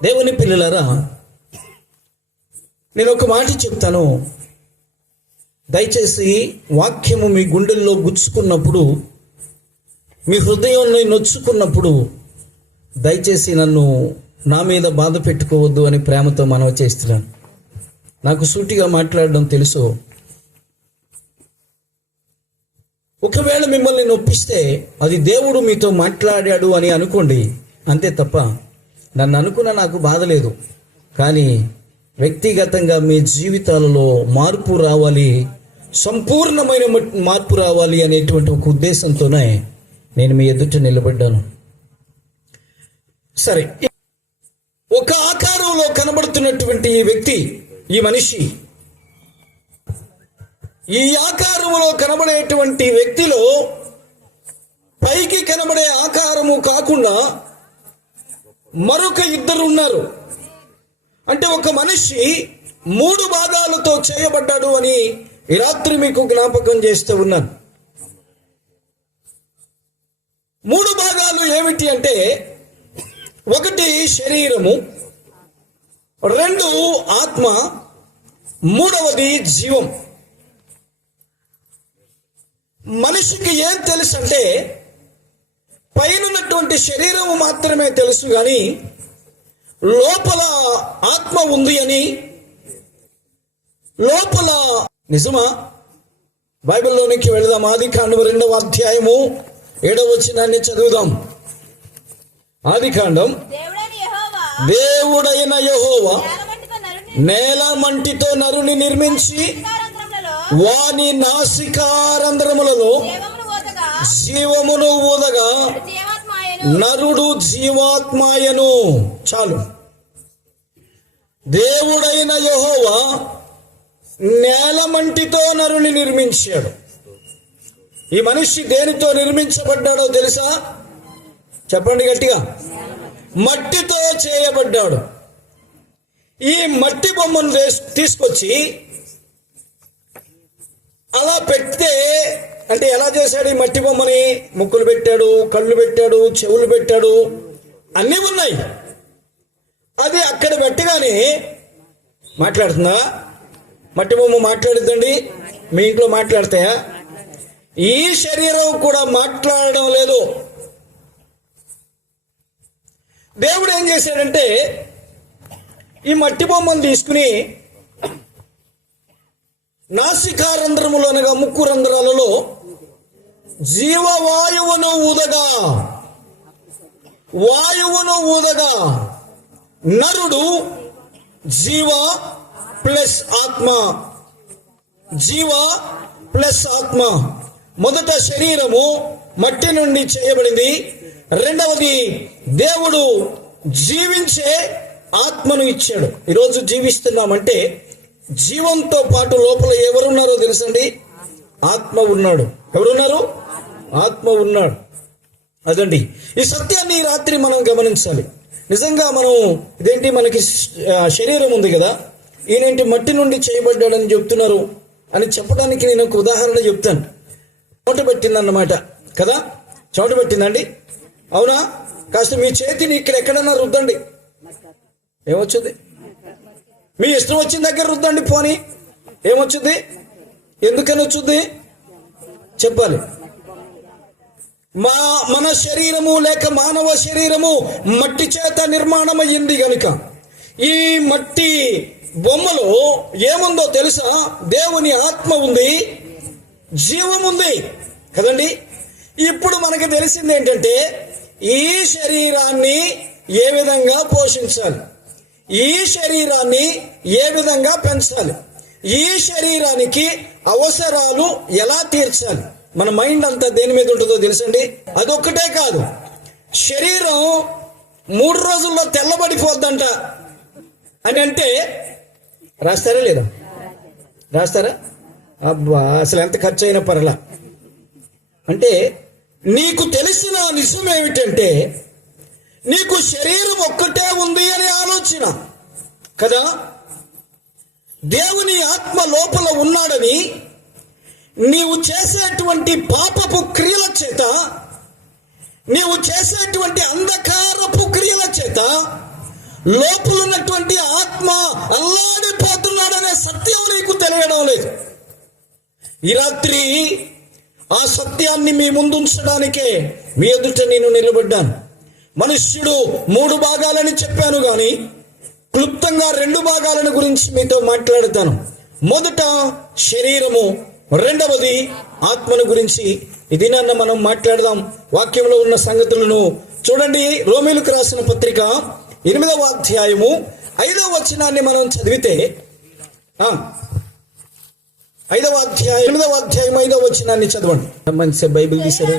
దేవుని పిల్లలారా, నేను ఒక మాట చెప్తాను. దయచేసి వాక్యము మీ గుండెల్లో గుచ్చుకున్నప్పుడు, మీ హృదయంలో నొచ్చుకున్నప్పుడు దయచేసి నన్ను నా మీద బాధ పెట్టుకోవద్దు అని ప్రేమతో మనవి చేస్తున్నాను. నాకు సూటిగా మాట్లాడడం తెలుసు. ఒకవేళ మిమ్మల్ని నొప్పిస్తే అది దేవుడు మీతో మాట్లాడాడు అని అనుకోండి, అంతే తప్ప నన్ను అనుకున్న నాకు బాధ లేదు. కానీ వ్యక్తిగతంగా మీ జీవితాలలో మార్పు రావాలి, సంపూర్ణమైన మార్పు రావాలి అనేటువంటి ఒక ఉద్దేశంతోనే నేను మీ ఎదుట నిలబడ్డాను. సరే, ఒక ఆకారంలో కనబడుతున్నటువంటి ఈ వ్యక్తి, ఈ మనిషి, ఈ ఆకారంలో కనబడేటువంటి వ్యక్తిలో పైకి కనబడే ఆకారము కాకుండా మరొక ఇద్దరు ఉన్నారు. అంటే ఒక మనిషి 3 భాగాలతో చేయబడ్డాడు అని ఈ రాత్రి మీకు జ్ఞాపకం చేస్తూ ఉన్నాను. 3 భాగాలు ఏమిటి అంటే, 1 శరీరము, 2 ఆత్మ, 3వది జీవం. మనిషికి ఏం తెలుసు అంటే, పైనున్నటువంటి శరీరము మాత్రమే తెలుసు, కానీ లోపల ఆత్మ ఉంది అని. లోపల నిజమా? బైబిల్లోనికి వెళదాం. ఆదికాండం 2వ అధ్యాయము 7వ వచనాన్ని చదువుదాం. ఆదికాండం. దేవుడైన యెహోవా నేల మంటితో నరుని నిర్మించి వాని నాసికారంధ్రములలో జీవమును ఊదగా నరుడు జీవాత్మాయను. చాలు. దేవుడైన యెహోవా నేల మంటితో నరుని నిర్మించాడు. ఈ మనిషి దేనితో నిర్మించబడ్డాడో తెలుసా? చెప్పండి గట్టిగా. మట్టితో చేయబడ్డాడు. ఈ మట్టి బొమ్మను తీసుకొచ్చి అలా పెడితే, అంటే ఎలా చేశాడు ఈ మట్టి బొమ్మని? ముక్కులు పెట్టాడు, కళ్ళు పెట్టాడు, చెవులు పెట్టాడు, అన్నీ ఉన్నాయి. అది అక్కడ పెట్టగానే మాట్లాడుతుందా? మట్టి బొమ్మ మాట్లాడుద్దండి? మీ ఇంట్లో మాట్లాడతాయా? ఈ శరీరం కూడా మాట్లాడడం లేదు. దేవుడు ఏం చేశాడంటే, ఈ మట్టి బొమ్మను తీసుకుని నాసికారంధ్రములు అనగా ముక్కు రంధ్రాలలో జీవవాయువును ఊదగా నరుడు జీవ ప్లస్ ఆత్మ. మొదట శరీరము మట్టి నుండి చేయబడింది. రెండవది దేవుడు జీవించే ఆత్మను ఇచ్చాడు. ఈరోజు జీవిస్తున్నామంటే జీవంతో పాటు లోపల ఎవరున్నారో తెలుసండి? ఆత్మ ఉన్నాడు. ఎవరున్నారు? ఆత్మ ఉన్నాడు. అదండి ఈ సత్యాన్ని ఈ రాత్రి మనం గమనించాలి. నిజంగా మనం ఇదేంటి, మనకి శరీరం ఉంది కదా, ఈయనేంటి మట్టి నుండి చేయబడ్డాడని చెప్తున్నారు అని చెప్పడానికి నేను ఒక ఉదాహరణ చెప్తాను. చోట పెట్టిందన్నమాట కదా, చోట పెట్టిందండి. అవునా? కాస్త మీ చేతిని ఇక్కడ ఎక్కడన్నా రుద్దండి. ఏమొచ్చుద్ది? మీ ఇష్టం వచ్చిన దగ్గర రుద్దండి. పోనీ ఏమొచ్చుద్ది? ఎందుకని వచ్చుద్ది చెప్పాలి. మన శరీరము లేక మానవ శరీరము మట్టి చేత నిర్మాణం అయ్యింది గనుక ఈ మట్టి బొమ్మలో ఏముందో తెలుసా? దేవుని ఆత్మ ఉంది, జీవం ఉంది కదండి. ఇప్పుడు మనకు తెలిసింది ఏంటంటే, ఈ శరీరాన్ని ఏ విధంగా పోషించాలి, ఈ శరీరాన్ని ఏ విధంగా పెంచాలి, ఈ శరీరానికి అవసరాలు ఎలా తీర్చాలి. మన మైండ్ అంతా దేని మీద ఉంటుందో తెలుసండి? అదొక్కటే కాదు, శరీరం 3 రోజుల్లో తెల్లబడిపోద్దంట అని అంటే రాస్తారా లేదా? రాస్తారా? అబ్బా, అసలు ఎంత ఖర్చు అయినా పర్లా. అంటే నీకు తెలిసిన నిజం ఏమిటంటే, నీకు శరీరం ఒక్కటే ఉంది అనే ఆలోచన కదా. దేవుని ఆత్మ లోపల ఉన్నాడని నీవు చేసేటువంటి పాపపు క్రియల చేత, నీవు చేసేటువంటి అంధకారపు క్రియల చేత లోపలున్నటువంటి ఆత్మ అల్లాడిపోతున్నాడనే సత్యం నీకు తెలియడం లేదు. ఈ రాత్రి ఆ సత్యాన్ని మీ ముందుంచడానికే మీ ఎదుట నేను నిలబడ్డాను. మనుష్యుడు 3 భాగాలని చెప్పాను కానీ క్లుప్తంగా 2 భాగాలను గురించి మీతో మాట్లాడతాను. మొదట శరీరము, రెండవది ఆత్మను గురించి ఈ దినాన్న మనం మాట్లాడదాం. వాక్యంలో ఉన్న సంగతులను చూడండి. రోమీయులకు రాసిన పత్రిక 8వ అధ్యాయము 5వ వచనాన్ని మనం చదివితే 8వ అధ్యాయం 5వ వచనాన్ని చదవండి. మంచి బైబిల్ తీశారు.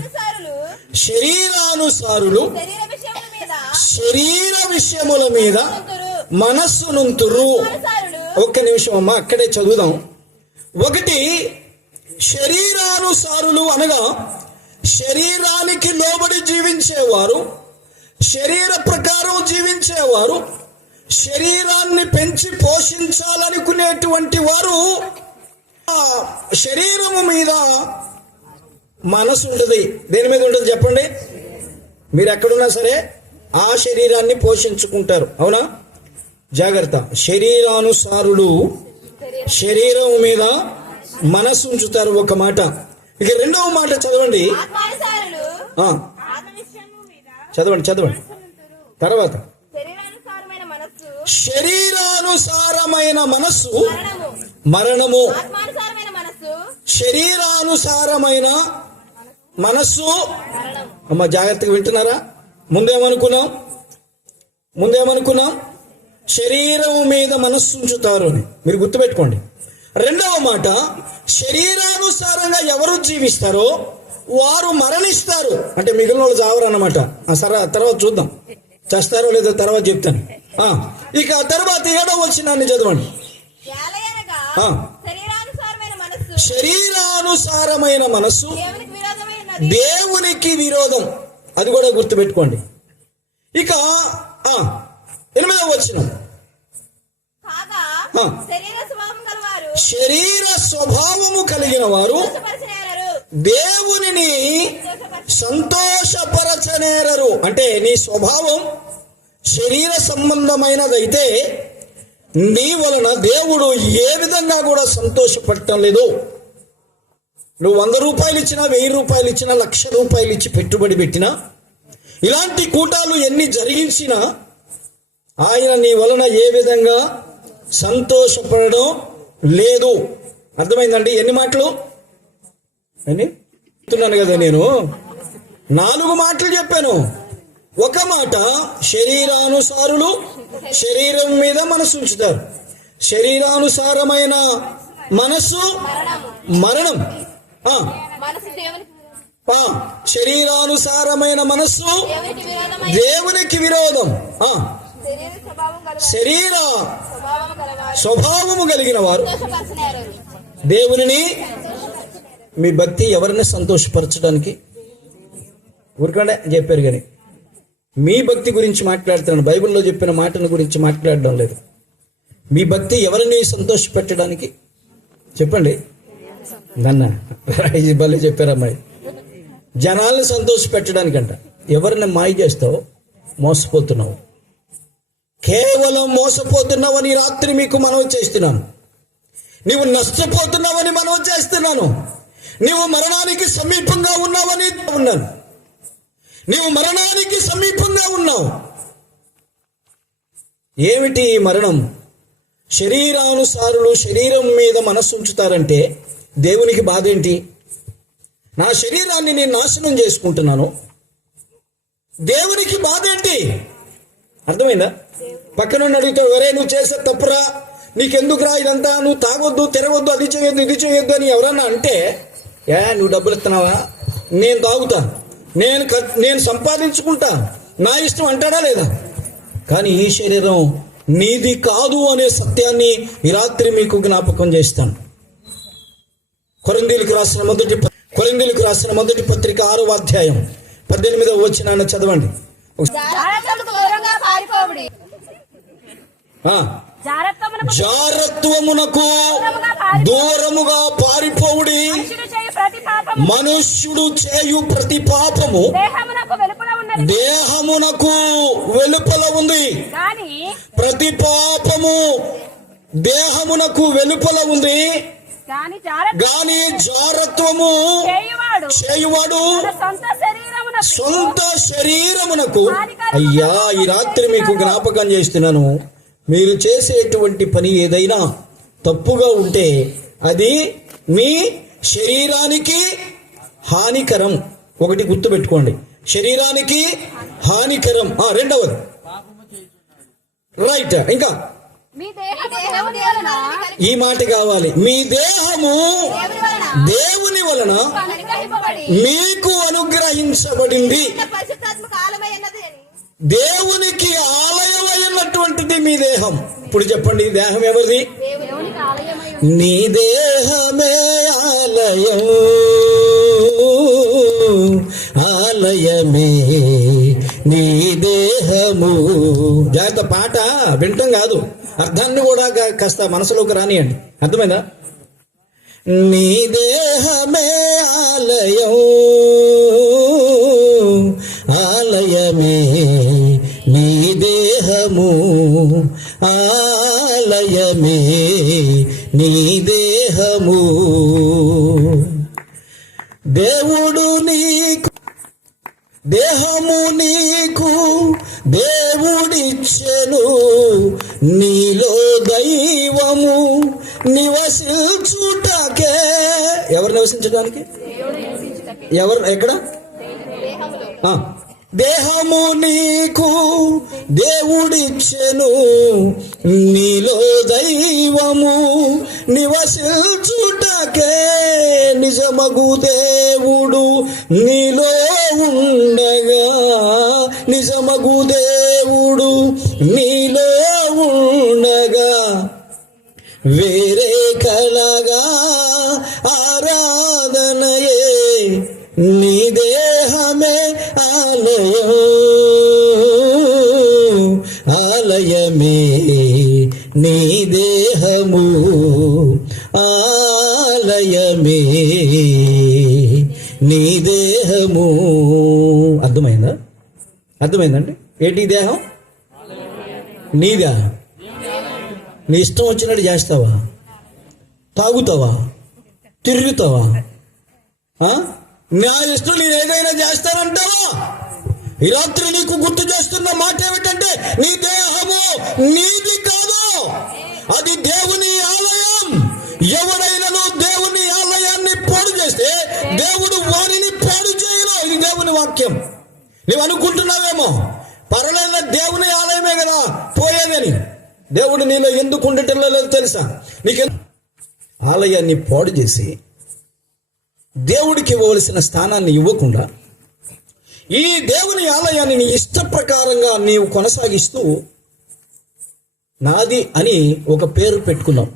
శరీరానుసారులు శరీర విషయముల మీద మనస్సునుంతురు. ఒక్క నిమిషం అమ్మా, అక్కడే చదువుదాం. 1 శరీరానుసారులు అనగా శరీరానికి లోబడి జీవించేవారు, శరీర ప్రకారం జీవించేవారు, శరీరాన్ని పెంచి పోషించాలనుకునేటువంటి వారు. శరీరము మీద మనసు ఉంటుంది. దేని మీద ఉంటుంది చెప్పండి? మీరు ఎక్కడున్నా సరే ఆ శరీరాన్ని పోషించుకుంటారు, అవునా? జాగ్రత్త. శరీరానుసారులు శరీరం మీద మనసు ఉంచుతారు, ఒక మాట. ఇక 2వ మాట చదవండి. చదవండి. తర్వాత శరీరానుసారమైన మనస్సు మరణము, శరీరానుసారమైన మనస్సు. అమ్మ జాగ్రత్తగా వింటున్నారా? ముందేమనుకున్నాం? శరీరం మీద మనస్సు ఉంచుతారు అని మీరు గుర్తుపెట్టుకోండి. 2వ మాట, శరీరానుసారంగా ఎవరు జీవిస్తారో వారు మరణిస్తారు. అంటే మిగిలిన వాళ్ళు చావరు అన్నమాట. తర్వాత చూద్దాం, చేస్తారో లేదో తర్వాత చెప్తాను. ఇక తర్వాత 7వ వచనాన్ని చదవండి. శరీరానుసారమైన మనస్సు దేవునికి విరోధం. అది కూడా గుర్తుపెట్టుకోండి. ఇక 8వ వచనం, శరీర స్వభావము కలిగిన వారు దేవునిని సంతోషపరచనేరరు. అంటే నీ స్వభావం శరీర సంబంధమైనదైతే నీ వలన దేవుడు ఏ విధంగా కూడా సంతోషపడటం లేదు. నువ్వు 100 రూపాయలు ఇచ్చినా, 1000 రూపాయలు ఇచ్చినా, 1,00,000 రూపాయలు ఇచ్చి పెట్టుబడి పెట్టినా, ఇలాంటి కూటాలు ఎన్ని జరిగించినా ఆయన నీ వలన ఏ విధంగా సంతోషపడడం లేదు. అర్థమైందండి? ఎన్ని మాటలు చెప్తున్నాను కదా నేను? 4 మాటలు చెప్పాను. ఒక మాట, శరీరానుసారులు శరీరం మీద మనసు ఉంచుతారు. శరీరానుసారమైన మనస్సు మరణం. శరీరానుసారమైన మనస్సు దేవునికి విరోధం. శరీర స్వభావము కలిగిన వారు దేవునిని. మీ భక్తి ఎవరిని సంతోషపరచడానికి ఊరికండే చెప్పారు కానీ మీ భక్తి గురించి మాట్లాడుతున్నాను. బైబిల్లో చెప్పిన మాటను గురించి మాట్లాడడం లేదు. మీ భక్తి ఎవరిని సంతోషపెట్టడానికి చెప్పండి. నన్న భలే చెప్పారు అమ్మాయి. జనాలను సంతోష పెట్టడానికంట. ఎవరిని మాయ చేస్తావు? మోసపోతున్నావు. కేవలం మోసపోతున్నావని రాత్రి మీకు మనవి చేస్తున్నాను. నీవు నష్టపోతున్నావని మనవి చేస్తున్నాను. నీవు మరణానికి సమీపంగా ఉన్నావని ఉన్నాను. నీవు మరణానికి సమీపంగా ఉన్నావు. ఏమిటి మరణం? శరీరానుసారులు శరీరం మీద మనస్సు ఉంచుతారంటే దేవునికి బాధ ఏంటి? నా శరీరాన్ని నేను నాశనం చేసుకుంటున్నాను, దేవునికి బాధ ఏంటి? అర్థమైందా? పక్కన అడుగుతాడు, వరే నువ్వు చేసే తప్పురా, నీకెందుకురా ఇదంతా, నువ్వు తాగొద్దు, తిరగొద్దు, అది చేయొద్దు, ఇది చేయొద్దు అని ఎవరన్నా అంటే, నువ్వు డబ్బులు ఇస్తున్నావా, నేను తాగుతా, నేను సంపాదించుకుంటా, నా ఇష్టం అంటాడా లేదా? కానీ ఈ శరీరం నీది కాదు అనే సత్యాన్ని ఈ రాత్రి మీకు జ్ఞాపకం చేస్తాను. కొరింథీయులకు రాసిన మొదటి పత్రిక 6వ అధ్యాయం 18వ వచనాన్ని చదవండి. జారత్వమునకు దూరముగా పారిపోవుడి. మనుష్యుడు చేయు ప్రతి పాపము దేహమునకు వెలుపల ఉంది. ప్రతి పాపము దేహమునకు వెలుపల ఉంది, గాని జారత్వము చేయువాడు సొంత శరీరమునకు. అయ్యా, ఈ రాత్రి మీకు జ్ఞాపకం చేస్తున్నాను, మీరు చేసేటువంటి పని ఏదైనా తప్పుగా ఉంటే అది మీ శరీరానికి హానికరం. ఒకటి గుర్తుపెట్టుకోండి, శరీరానికి హానికరం. రెండవది, రైట్, ఇంకా ఈ మాట కావాలి. మీ దేహము దేవుని వలన మీకు అనుగ్రహించబడింది. దేవునికి ఆలయమైనటువంటిది మీ దేహం. ఇప్పుడు చెప్పండి, ఈ దేహం ఎవరిది? నీ దేహమే ఆలయం, ఆలయమే నీ దేహము. జాగ్రత్త, పాట వింటాం కాదు, అర్థాన్ని కూడా కాస్త మనసులోకి రానియండి. అర్థమైందా? నీ దేహమే ఆలయం, ఆలయమే నీ దేహము, ఆలయమే నీ దేహము. దేవుడు నీకు దేహము నీకు దేవుడిచ్చెను, నీలో దైవము నివసించుటకే. ఎవరు నివసించడానికి? ఎవరు? ఎక్కడ? దేహము నీకు దేవుడిచ్చెను, నీలో దైవము నివసించుటకే. నిజమగు దేవుడు నీలో ఉండగా, నిజమగు దేవుడు నీలో ఉండగా, వేరే కలగా ఆరాధనయే నీ దేహమే ఆలయం, ఆలయమే నీ దేహము, ఆలయమే నీ దేహము. అర్థమైందా? అర్థమైందండి? ఏంటి దేహం? నీదా? నీ ఇష్టం వచ్చినట్టు చేస్తావా? తాగుతావా? తిరుగుతావా? నా ఇష్టం నేను ఏదైనా చేస్తానంటావా? ఈ రాత్రి నీకు గుర్తు చేస్తున్న మాట ఏమిటంటే, నీ దేహము నీది కాదు, అది దేవుని ఆలయం. ఎవరైనా దేవుని ఆలయాన్ని పాడు చేస్తే దేవుడు వారిని పాడు చేయను. ఇది దేవుని వాక్యం. నువ్వు అనుకుంటున్నావేమో పరలోక దేవుని ఆలయమే కదా పోయేదని. దేవుడు నీలో ఎందుకు ఉండటం లేదో తెలుసా? నీకు ఆలయాన్ని పాడు చేసి దేవుడికి ఇవ్వవలసిన స్థానాన్ని ఇవ్వకుండా ఈ దేవుని ఆలయాన్ని నీ ఇష్ట ప్రకారంగా నీవు కొనసాగిస్తూ నాది అని ఒక పేరు పెట్టుకున్నావు.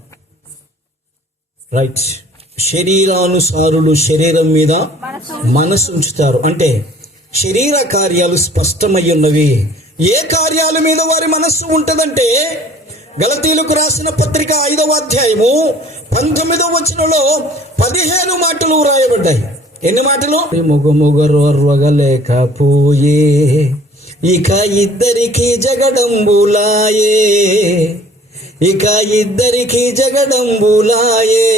రైట్. శరీరానుసారులు శరీరం మీద మనసు ఉంచుతారు. అంటే శరీర కార్యాలు స్పష్టమై ఉన్నవి. ఏ కార్యాల మీద వారి మనస్సు ఉంటుందంటే, గలతీలకు రాసిన పత్రిక 5వ అధ్యాయము 19వ వచనంలో 15 మాటలు వ్రాయబడ్డాయి. ఎన్ని మాటలు? మొగలేకపోయే ఇక ఇద్దరికి జగడంబులాయే, ఇక ఇద్దరికి జగడంబులాయే.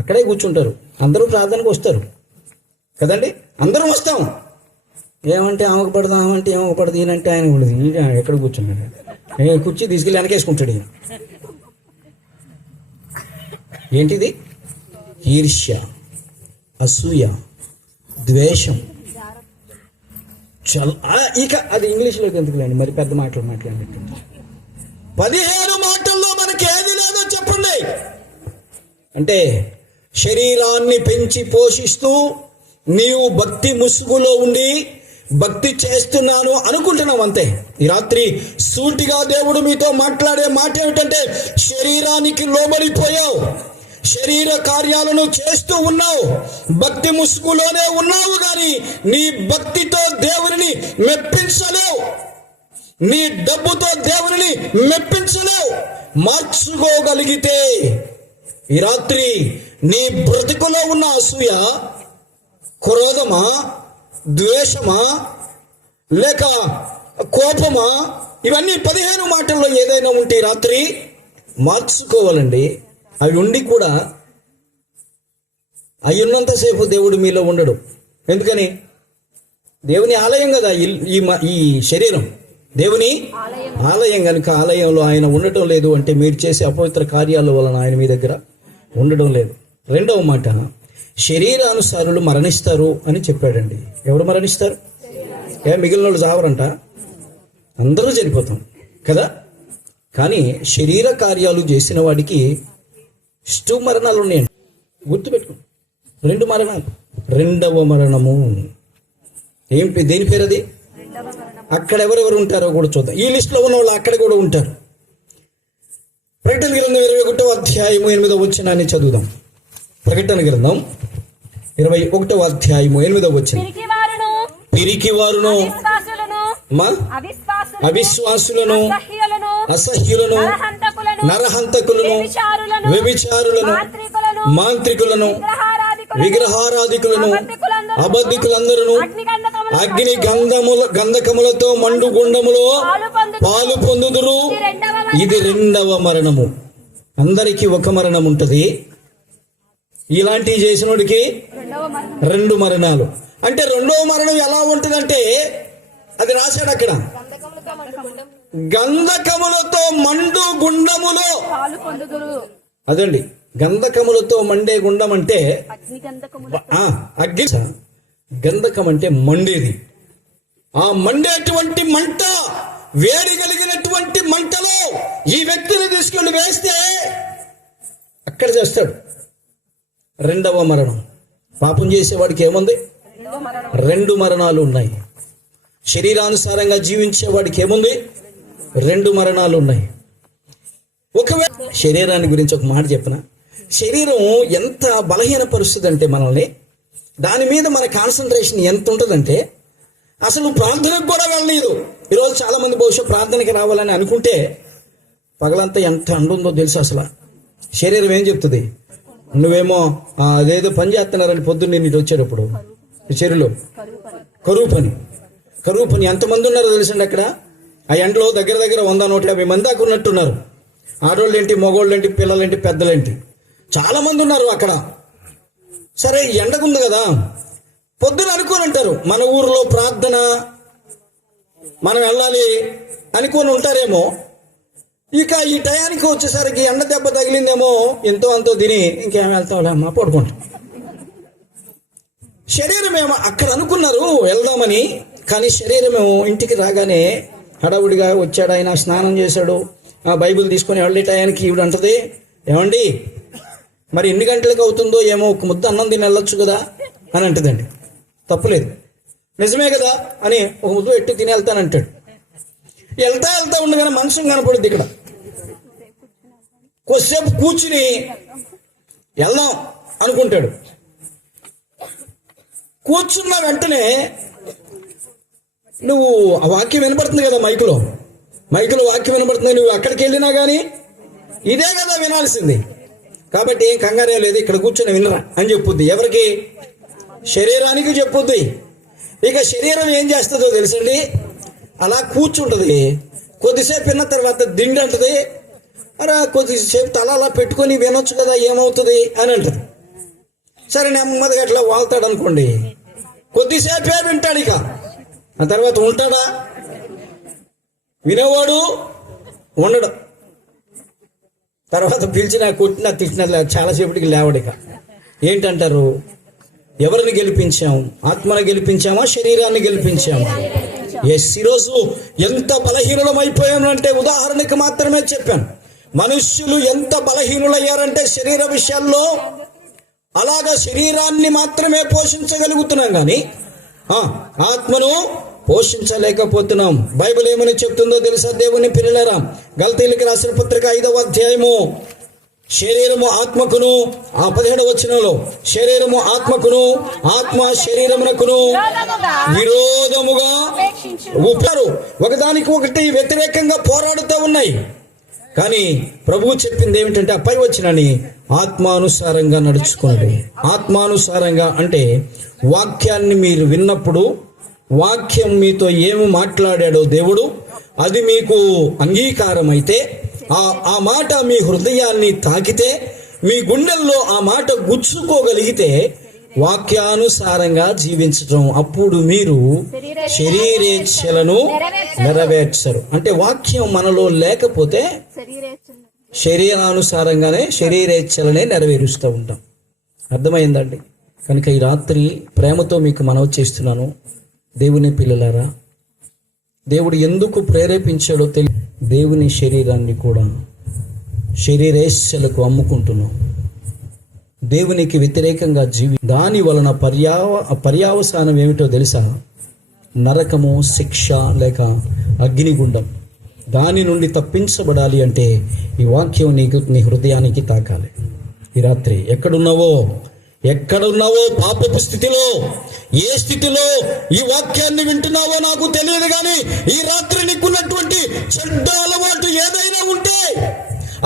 అక్కడే కూర్చుంటారు, అందరూ ప్రార్థనకు వస్తారు కదండి, అందరం వస్తాం. ఏమంటే ఆమెకు పడదు, ఆమంటే ఏమో పడదు, ఈయనంటే ఆయన ఉండదు. ఈయన ఎక్కడ కూర్చున్నాడు? కుర్చీ తీసుకెళ్ళి వెనకేసుకుంటాడు. ఏంటిది? ఈర్ష్య, అసూయ, ద్వేషం. ఇక అది ఇంగ్లీష్లోకి ఎందుకు లేండి, మరి పెద్ద మాటలు మాట్లాడండి. 15 మాటల్లో మనకి ఏది లేదో చెప్పండి. అంటే శరీరాన్ని పెంచి పోషిస్తూ నీవు భక్తి ముసుగులో ఉండి భక్తి చేస్తున్నాను అనుకుంటున్నావు అంతే. ఈ రాత్రి సూటిగా దేవుడు మీతో మాట్లాడే మాట ఏమిటంటే, శరీరానికి లోబడిపోయావు, శరీర కార్యాలను చేస్తూ ఉన్నావు, భక్తి ముసుగులోనే ఉన్నావు, కానీ నీ భక్తితో దేవుని మెప్పించలేవు, నీ డబ్బుతో దేవుని మెప్పించలేవు. మార్చుకోగలిగితే ఈ రాత్రి నీ బ్రతుకులో ఉన్న అసూయ, క్రోధమా, ద్వేషమా, లేక కోపమా? ఇవన్నీ 15 మాటల్లో ఏదైనా ఉంటే రాత్రి మార్చుకోవాలండి. అవి ఉండి కూడా అవి ఉన్నంతసేపు దేవుడు మీలో ఉండడు. ఎందుకని? దేవుని ఆలయం కదా ఈ శరీరం, దేవుని ఆలయం కనుక ఆలయంలో ఆయన ఉండటం లేదు అంటే మీరు చేసే అపవిత్ర కార్యాల వలన ఆయన మీ దగ్గర ఉండడం లేదు. రెండవ మాట, శరీరానుసారులు మరణిస్తారు అని చెప్పాడండి. ఎవరు మరణిస్తారు? మిగిలిన వాళ్ళు చావరంట, అందరూ చనిపోతాం కదా. కానీ శరీర కార్యాలు చేసిన వాడికి 2 మరణాలు ఉన్నాయండి. గుర్తుపెట్టుకోండి, 2 మరణాలు. రెండవ మరణము దేని పేరు అది? అక్కడ ఎవరెవరు ఉంటారో కూడా చూద్దాం. ఈ లిస్టులో ఉన్న వాళ్ళు అక్కడ కూడా ఉంటారు. ప్రకటన గ్రంథం 21వ అధ్యాయము 8వ వచనాన్ని చదువుదాం. ప్రకటన గ్రంథం 21వ అధ్యాయము 8వ వచనం. పిరికివారును, అవిశ్వాసులను, అసహ్యులను, నరహంతకులను, వ్యభిచారులను, మాంత్రికులను, విగ్రహారాధికులను, అబద్ధికులందరూ అగ్ని గంధకములతో మండు గుండములో పాలు పొందుదురు. ఇది రెండవ మరణము. అందరికీ ఒక మరణం ఉంటుంది. ఇలాంటివి చేసినోడికి 2 మరణాలు. అంటే రెండవ మరణం ఎలా ఉంటుందంటే అది రాశాడు అక్కడ, గంధకములతో మండు గుండములో. అదండి, గంధకములతో మండే గుండం అంటే అగ్ని. గంధకం అంటే మండేది. ఆ మండేటువంటి మంట, వేడి కలిగినటువంటి మంటలో ఈ వ్యక్తిని తీసుకెళ్ళి వేస్తే అక్కడ చేస్తాడు. రెండవ మరణం. పాపం చేసేవాడికి ఏముంది? 2 మరణాలు ఉన్నాయి. శరీరానుసారంగా జీవించేవాడికి ఏముంది? 2 మరణాలు ఉన్నాయి. ఒకవేళ శరీరాన్ని గురించి ఒక మాట చెప్పిన, శరీరం ఎంత బలహీనపరుస్తుంది అంటే మనల్ని, దాని మీద మన కాన్సన్ట్రేషన్ ఎంత ఉంటుందంటే అసలు ప్రార్థనకు కూడా వెళ్ళలేదు. ఈరోజు చాలా మంది బహుశా ప్రార్థనకి రావాలని అనుకుంటే పగలంతా ఎంత అండుందో తెలుసు. అసలు శరీరం ఏం చెప్తుంది? నువ్వేమో అదేదో పని చేస్తున్నారని పొద్దున్న నీటి వచ్చేటప్పుడు చెరువులో కరువు పని ఎంతమంది ఉన్నారో తెలుసండి అక్కడ. ఆ ఎండలో దగ్గర 100-150 మంది దాకా ఉన్నట్టున్నారు. ఆడోళ్ళు ఏంటి, మగోళ్ళు ఏంటి, పిల్లలేంటి, పెద్దలేంటి, చాలా మంది ఉన్నారు అక్కడ. సరే, ఎండకుంది కదా, పొద్దున అనుకోని ఉంటారు మన ఊరిలో ప్రార్థన మనం వెళ్ళాలి అనుకొని ఉంటారేమో. ఇక ఈ టయానికి వచ్చేసరికి ఎండ దెబ్బ తగిలిందేమో, ఎంతో అంతో తిని ఇంకేం వెళ్తాంలే అమ్మా పడుకుంటాం. శరీరం ఏమో అక్కడ అనుకున్నారు వెళ్దామని, కానీ శరీరమేమో ఇంటికి రాగానే హడావుడిగా వచ్చాడు ఆయన, స్నానం చేశాడు, ఆ బైబిల్ తీసుకొని వెళ్ళే టయానికి ఈవిడ అంటది, ఏమండి మరి ఎన్ని గంటలకు అవుతుందో ఏమో, ఒక ముద్ద అన్నం తిని వెళ్ళొచ్చు కదా అని అంటదండి. తప్పులేదు, నిజమే కదా అని ఒక ముద్ద ఎట్టి తిని వెళ్తానంటాడు. వెళ్తా ఉండగానే మనుషులు కనపడుద్ది ఇక్కడ. కొద్దిసేపు కూర్చుని వెళ్దాం అనుకుంటాడు. కూర్చున్న వెంటనే నువ్వు ఆ వాక్యం వినపడుతుంది కదా, మైకులో వాక్యం వినపడుతుంది. నువ్వు అక్కడికి వెళ్ళినా కానీ ఇదే కదా వినాల్సింది. కాబట్టి ఏం కంగారే లేదు, ఇక్కడ కూర్చొని వినరా అని చెప్పుద్ది. ఎవరికి? శరీరానికి చెప్పుద్ది. ఇక శరీరం ఏం చేస్తుందో తెలుసండి, అలా కూర్చుంటుంది. కొద్దిసేపు విన్న తర్వాత దిండి అంటది, అరే కొద్దిసేపు తల అలా పెట్టుకొని వినొచ్చు కదా, ఏమవుతుంది అని అంటది. సరే నెమ్మదిగా అట్లా వాళ్తాడు అనుకోండి, కొద్దిసేపే వింటాడు. ఇక ఆ తర్వాత ఉంటాడా? వినేవాడు ఉండడు. తర్వాత పిలిచినా కొట్టినా తిట్టినా చాలాసేపటికి లేవడిక. ఏంటంటారు? ఎవరిని గెలిపించాం? ఆత్మను గెలిపించామా, శరీరాన్ని గెలిపించామా? ఈరోజు ఎంత బలహీనులమైపోయామంటే ఉదాహరణకి మాత్రమే చెప్పాను. మనుష్యులు ఎంత బలహీనులయ్యారంటే శరీర విషయాల్లో అలాగా శరీరాన్ని మాత్రమే పోషించగలుగుతున్నాం కానీ ఆత్మను పోషించలేకపోతున్నాం. బైబిల్ ఏమని చెప్తుందో తెలుసా దేవుని పిల్లలారా? గలతీయులకు రాసిన పత్రిక 5వ అధ్యాయము, శరీరము ఆత్మకును, 17వ వచనంలో శరీరము ఆత్మకును, ఆత్మ శరీరమునకును విరోధముగా ఉంటారు, ఒకదానికి ఒకటి వ్యతిరేకంగా పోరాడుతూ ఉన్నాయి. కానీ ప్రభువు చెప్పింది ఏమిటంటే ఆ పై వచ్చినని ఆత్మానుసారంగా నడుచుకోండి. ఆత్మానుసారంగా అంటే వాక్యాన్ని మీరు విన్నప్పుడు వాక్యం మీతో ఏమి మాట్లాడాడో దేవుడు అది మీకు అంగీకారం అయితే ఆ మాట మీ హృదయాన్ని తాకితే మీ గుండెల్లో ఆ మాట గుచ్చుకోగలిగితే వాక్యానుసారంగా జీవించటం, అప్పుడు మీరు శరీరేచ్ఛలను నెరవేర్చరు. అంటే వాక్యం మనలో లేకపోతే శరీరానుసారంగానే శరీరేచ్ఛలనే నెరవేరుస్తూ ఉంటాం. అర్థమైందండి? కనుక ఈ రాత్రి ప్రేమతో మీకు మనవి చేస్తున్నాను, దేవుని పిల్లలారా, దేవుడు ఎందుకు ప్రేరేపించాడో తెలియ దేవుని శరీరాన్ని కూడా శరీరేచ్ఛలకు అమ్ముకుంటున్నాం. దేవునికి వ్యతిరేకంగా దాని వలన పర్యావసానం ఏమిటో తెలుసా? నరకము, శిక్ష లేక అగ్నిగుండం. దాని నుండి తప్పించబడాలి అంటే ఈ వాక్యం నీ హృదయానికి తాకాలి. ఈ రాత్రి ఎక్కడున్నావో పాపపు స్థితిలో, ఏ స్థితిలో ఈ వాక్యాన్ని వింటున్నావో నాకు తెలియదు, కానీ ఈ రాత్రి నీకున్నటువంటి చెడ్డ అలవాటు ఏదైనా ఉంటే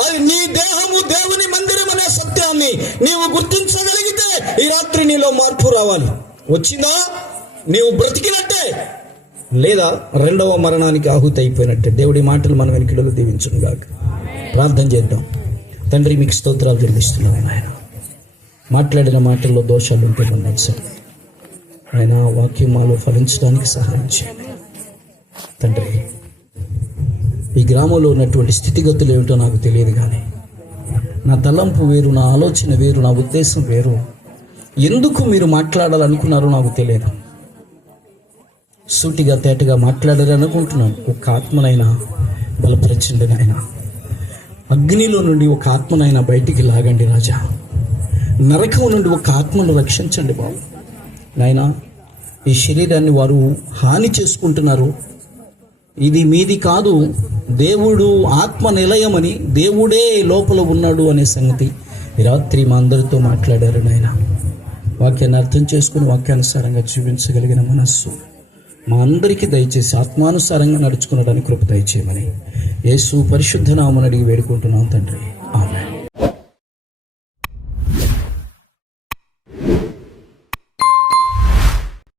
అది నీ దేహము దేవుని మందిరం అనే సత్యాన్ని నీవు గుర్తించగలిగితే ఈ రాత్రి నీలో మార్పు రావాలి. వచ్చిందా? నీవు బ్రతికినట్టే, లేదా రెండవ మరణానికి ఆహుతి అయిపోయినట్టే. దేవుడి మాటలు మన వెనుకలో దీవించును గాక. ప్రార్థన చేద్దాం. తండ్రి, మీకు స్తోత్రాలు చెల్లిస్తున్నాను. ఆయన మాట్లాడిన మాటల్లో దోషాలు ఉంటే మన్నించండి. ఆయన వాక్యం మాలో ఫలించడానికి సహాయం చేయండి తండ్రి. ఈ గ్రామంలో ఉన్నటువంటి స్థితిగతులు ఏమిటో నాకు తెలియదు, కానీ నా తలంపు వేరు, నా ఆలోచన వేరు, నా ఉద్దేశం వేరు. ఎందుకు మీరు మాట్లాడాలనుకున్నారో నాకు తెలియదు. సూటిగా తేటగా మాట్లాడారనుకుంటున్నాను. ఒక ఆత్మనైనా బలపరచండి నాయన. అగ్నిలో నుండి ఒక ఆత్మనైనా బయటికి లాగండి రాజా. నరకం నుండి ఒక ఆత్మను రక్షించండి బాబు నాయన. ఈ శరీరాన్ని వారు హాని చేసుకుంటున్నారు. ఇది మీది కాదు, దేవుడు ఆత్మ నిలయమని, దేవుడే లోపల ఉన్నాడు అనే సంగతి ఈ రాత్రి మా అందరితో మాట్లాడారు నాయన. వాక్యాన్ని అర్థం చేసుకుని వాక్యానుసారంగా జీవించగలిగిన మనస్సు మా అందరికీ దయచేసి ఆత్మానుసారంగా నడుచుకునడానికి కృప దయచేయమని యేసు పరిశుద్ధ నామమున అడిగి వేడుకుంటున్నాం తండ్రి.